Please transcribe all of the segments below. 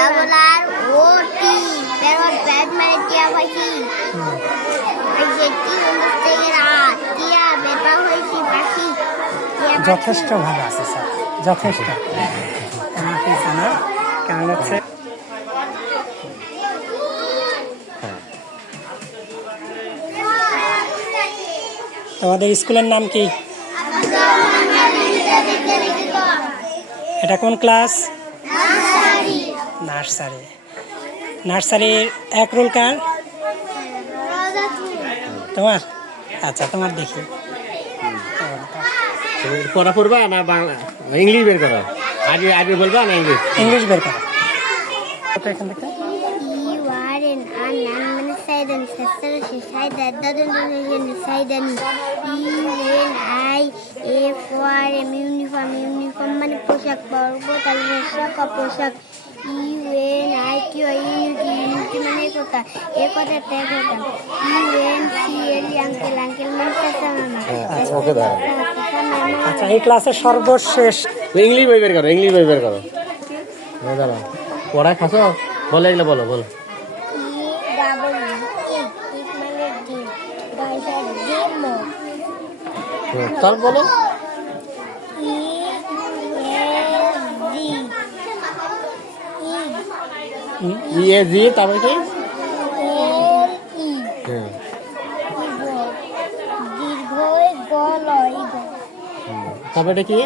Double আর ও টি তারপর bat মানে টিয়া পাখি এই যে টি থেকে রাত টিয়া বেপা হয়েছি পাখি যথেষ্ট ভালো আছে স্যার, যথেষ্ট। হাফিজ আনার কারণ হচ্ছে তোমাদের স্কুলের নাম কি? এটা কোন ক্লাস? নার্সারি। নার্সারির এক রোল কার? তোমার? আচ্ছা, তোমার দেখি। পড়া পড়বা না বাংলা ইংলিশ বের করো? আগে আগে বলবা না ইংলিশ? ইংলিশ বের করো। এখান থেকে Waren an meine Seiten feststellen, Seiten, Daten, Seiten, I, A, for uniform, মানে পোশাক পরব, তাহলে পোশাক, UNIT, ইউনিটি মানে কথা, এ কথা তে কথা, UNCL, আঙ্কেল মানে চাচা মামা। ওকে দাও। আচ্ছা, এই ক্লাসের সর্বশেষ ইংলিশ বই বের করো, ইংলিশ বই বের করো। দাঁড়াও, পড়ায় খাসো? বলো এগুলো, বলো বলো। তার বলো জি, তারপরে কি? তারপরে কি?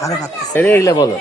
ভালো পাচ্ছি। এগুলো বলো।